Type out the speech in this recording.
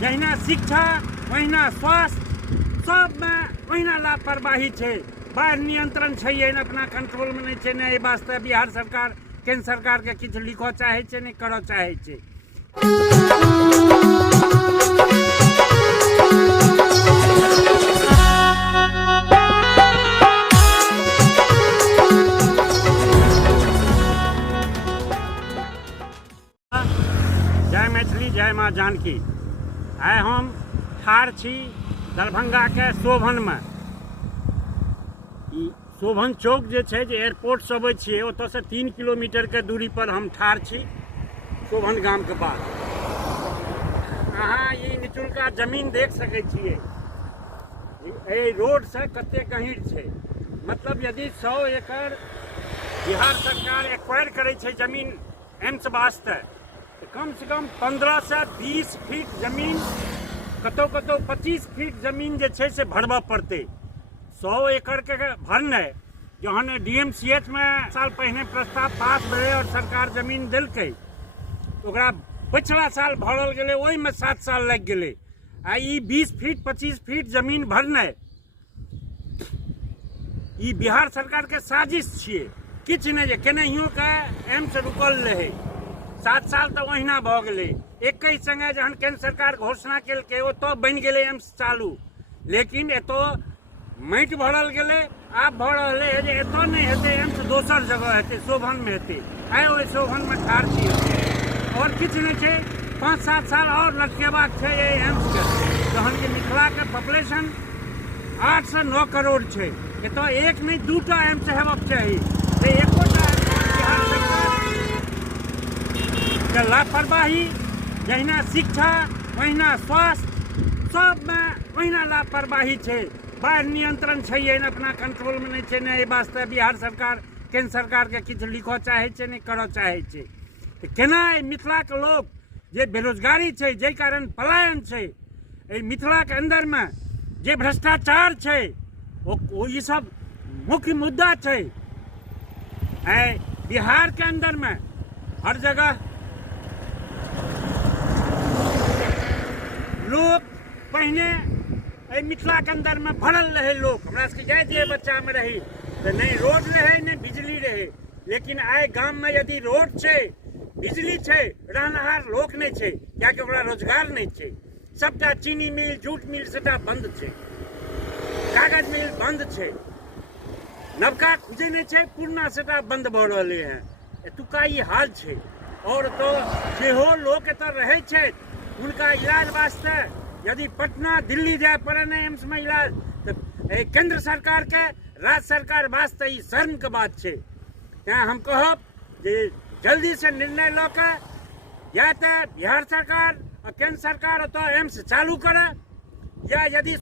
जहिना शिक्षा वहिना स्वास्थ्य सब में वहिना लापरवाही है। बाढ़ नियंत्रण है अपना कंट्रोल में नहीं है। नहीं वास्ते बिहार सरकार केंद्र सरकार के किछु लिखो चाहे छे नहीं करो चाहे छे। जय मैथिली जय माँ जानकी। आइ हम ठाढ़ छी दरभंगा के शोभन में। शोभन चौक जे छै जे एयरपोर्ट से अबै छियै ओतऽ से 3 किलोमीटर के दूरी पर हम ठाढ़ छी शोभन गाम के बाद। अहाँ ई निचुलका जमीन देख सकै छियै। एहि रोड से कते गहीर छै। मतलब यदि 100 एकड़ बिहार सरकार एक्वायर करै छै जमीन एम्स वास्ते तो कम से कम 15 से 20 फीट जमीन कतौ 25 फीट जमीन जे छै से भरबऽ पड़तै। 100 एकड़ के भरने जहन DMCH में साल पहले प्रस्ताव पास भेलै और सरकार जमीन देलकै ओकरा पिछला साल भरल गेलै ओहि में 7 साल लग गेलै। आ ई 20 फीट 25 फीट जमीन भरने ई बिहार सरकार के साजिश छियै। किछु नहि जे केनाहियो के एम्स रुकल रहै 7 साल तो ओहिना भऽ गेलै। एक ही संगे जहन केंद्र सरकार घोषणा केलकै ओतऽ बनि गेलै एम्स चालू, लेकिन एतऽ माटि भरल गेलै। आब भऽ रहलै है जे एतऽ नहि हेतै एम्स दोसर जगह हेतै शोभन में हेतै। आइ ओहि शोभन में ठाढ़ छी और किछु नहि छै। 5-7 साल और लटकेबाक छै एम्स के। जहन कि मिथिला के पॉपुलेशन 8 से 9 करोड़ छै। एतऽ एक नहीं 2टा एम्स हेबाक चाही। एकोटा बिहार सरकार के लापरवाही जहिना शिक्षा वहिना स्वास्थ्य सब में वहिना लापरवाही है। बाढ़ नियंत्रण है अपना कंट्रोल में नहीं है। नहीं वास्ते बिहार सरकार केंद्र सरकार के किछु लिखो चाहे छे नहीं करो चाहे छे। तो केना मिथिला के लोग जे बेरोजगारी है जे कारण पलायन है मिथिला के अंदर में जे भ्रष्टाचार है वो ये सब मुख्य मुद्दा है। बिहार के अंदर में हर जगह लोग पहले मिथिला के अंदर में भरल रहे। लोग हमरा सबके जाय दिए बच्चा में रही तो नहीं रोड रहे नहीं बिजली रहे। लेकिन आइ गाम में यदि रोड छै बिजली छै रहनहार लोक नहीं छै कियाकि ओकरा रोजगार नहीं छै। सबटा चीनी मिल जूट मिल सबटा बंद छै, कागज मिल बंद छै, नवका खुजे नहीं छै, पुरना सबटा बंद भऽ रहलै हैं। एतुका ई हाल छै। और तो जेहो लोक एतऽ रहै छै उनका इलाज वास्ते यदि पटना दिल्ली जाए पड़े नहीं एम्स में इलाज तो केंद्र सरकार के राज्य सरकार वास्ते ई शर्म के बात है। तें हम कहब जे जल्दी से निर्णय ल के या तो बिहार सरकार और केंद्र सरकार तो एम्स चालू करे या यदि